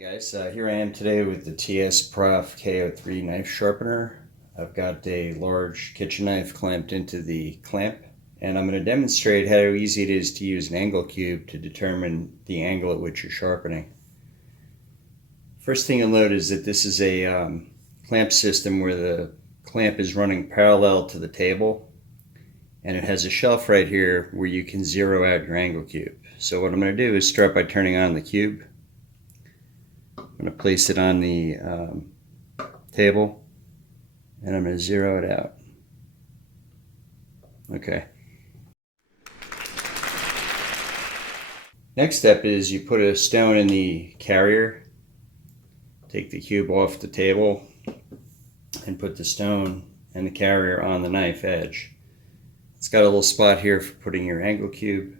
Guys, here I am today with the TSPROF K03 knife sharpener. I've got a large kitchen knife clamped into the clamp, and I'm going to demonstrate how easy it is to use an angle cube to determine the angle at which you're sharpening. First thing you'll note is that this is a clamp system where the clamp is running parallel to the table, and it has a shelf right here where you can zero out your angle cube. So what I'm going to do is start by turning on the cube. I'm going to place it on the table, and I'm going to zero it out. Okay. Next step is you put a stone in the carrier, take the cube off the table, and put the stone and the carrier on the knife edge. It's got a little spot here for putting your angle cube,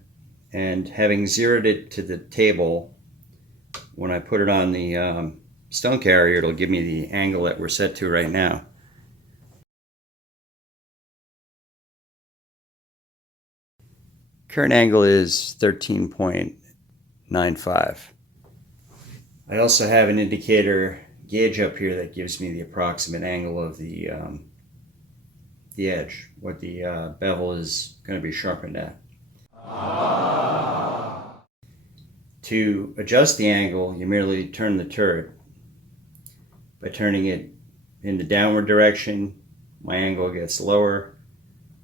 and having zeroed it to the table, when I put it on the stone carrier, it'll give me the angle that we're set to right now. Current angle is 13.95. I also have an indicator gauge up here that gives me the approximate angle of the edge, what the bevel is going to be sharpened at. To adjust the angle, you merely turn the turret. By turning it in the downward direction, my angle gets lower.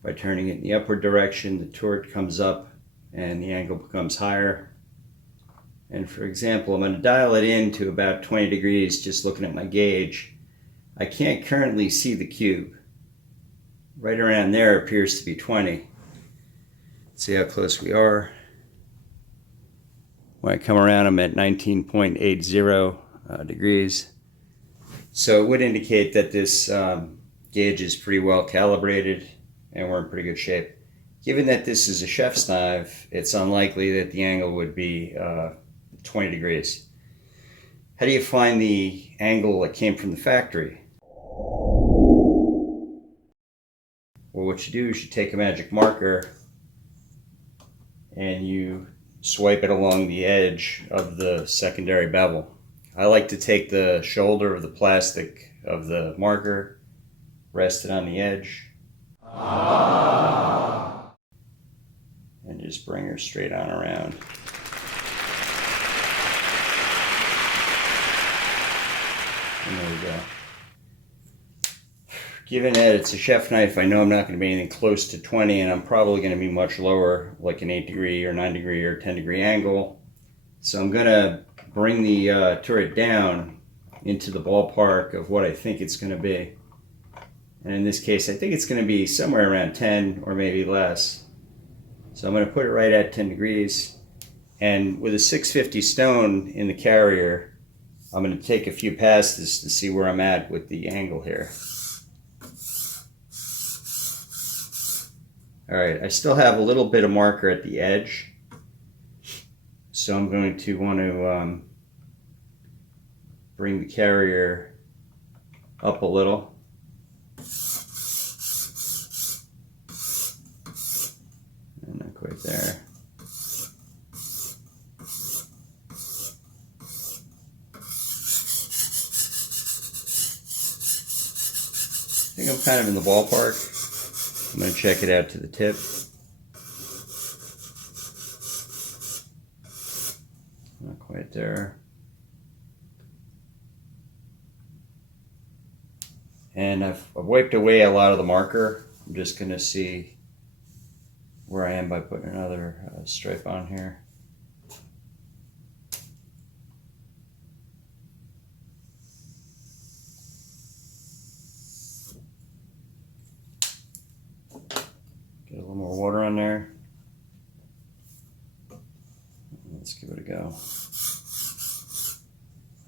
By turning it in the upward direction, the turret comes up and the angle becomes higher. And for example, I'm going to dial it in to about 20 degrees just looking at my gauge. I can't currently see the cube. Right around there appears to be 20. Let's see how close we are. When I come around, I'm at 19.80 degrees. So it would indicate that this gauge is pretty well calibrated and we're in pretty good shape. Given that this is a chef's knife, it's unlikely that the angle would be 20 degrees. How do you find the angle that came from the factory? Well, what you do is you take a magic marker and you swipe it along the edge of the secondary bevel. I like to take the shoulder of the plastic of the marker, rest it on the edge, and just bring her straight on around. And there we go. Given that it's a chef knife, I know I'm not going to be anything close to 20, and I'm probably going to be much lower, like an 8 degree or 9 degree or 10 degree angle. So I'm going to bring the turret down into the ballpark of what I think it's going to be. And in this case, I think it's going to be somewhere around 10 or maybe less. So I'm going to put it right at 10 degrees. And with a 650 stone in the carrier, I'm going to take a few passes to see where I'm at with the angle here. Alright, I still have a little bit of marker at the edge, so I'm going to want to bring the carrier up a little. And not quite there. I think I'm kind of in the ballpark. I'm going to check it out to the tip. Not quite there. And I've wiped away a lot of the marker. I'm just going to see where I am by putting another stripe on here. Get a little more water on there. Let's give it a go.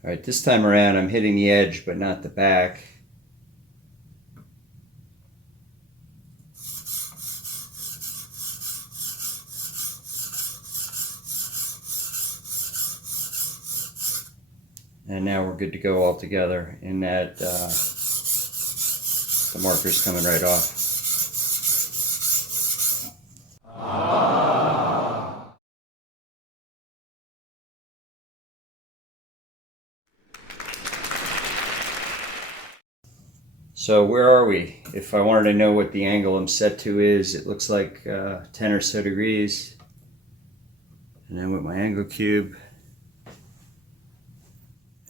All right, this time around I'm hitting the edge but not the back. And now we're good to go all together in that the marker's coming right off. So where are we? If I wanted to know what the angle I'm set to is, it looks like 10 or so degrees. And then with my angle cube,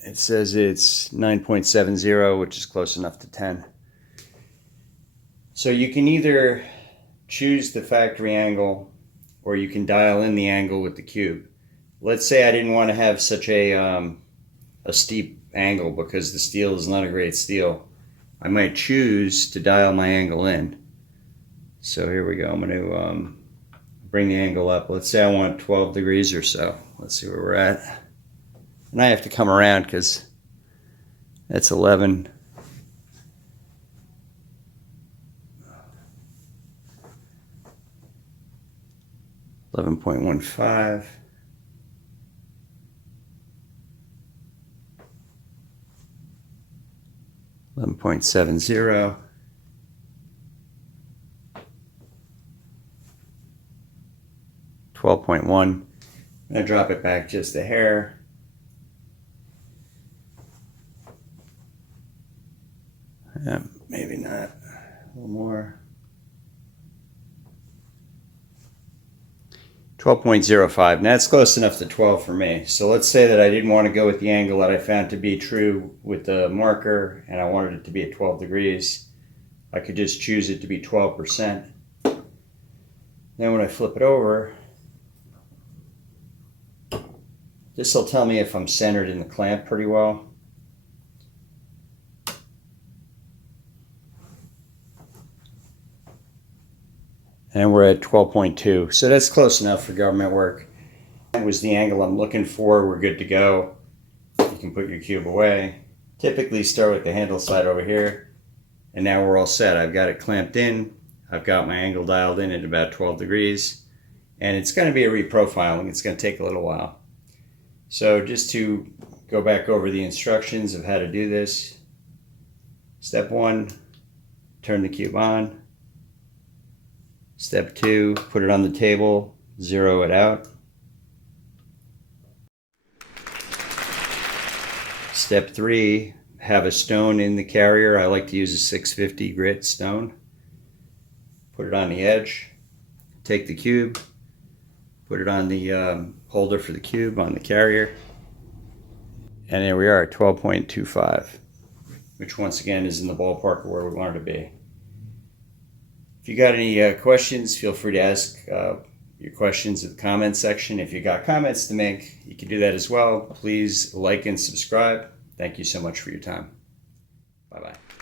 it says it's 9.70, which is close enough to 10. So you can either choose the factory angle or you can dial in the angle with the cube. Let's say I didn't want to have such a steep angle because the steel is not a great steel. I might choose to dial my angle in. So here we go. I'm going to bring the angle up. Let's say I want 12 degrees or so. Let's see where we're at. And I have to come around because that's 11. .15. 11.70. 12.1. I'm going to drop it back just a hair. Maybe not. A little more. 12.05. Now that's close enough to 12 for me. So let's say that I didn't want to go with the angle that I found to be true with the marker and I wanted it to be at 12 degrees. I could just choose it to be 12%. Then when I flip it over, this will tell me if I'm centered in the clamp pretty well. And we're at 12.2, so that's close enough for government work. That was the angle I'm looking for. We're good to go. You can put your cube away. Typically start with the handle side over here, and now we're all set. I've got it clamped in. I've got my angle dialed in at about 12 degrees, and it's going to be a reprofiling. It's going to take a little while. So just to go back over the instructions of how to do this. Step 1, turn the cube on. Step 2, put it on the table, zero it out. Step 3, have a stone in the carrier. I like to use a 650 grit stone. Put it on the edge. Take the cube, put it on the holder for the cube on the carrier. And there we are, 12.25, which once again is in the ballpark of where we want it to be. If you got any questions, feel free to ask your questions in the comments section. If you got comments to make, you can do that as well. Please like and subscribe. Thank you so much for your time. Bye-bye.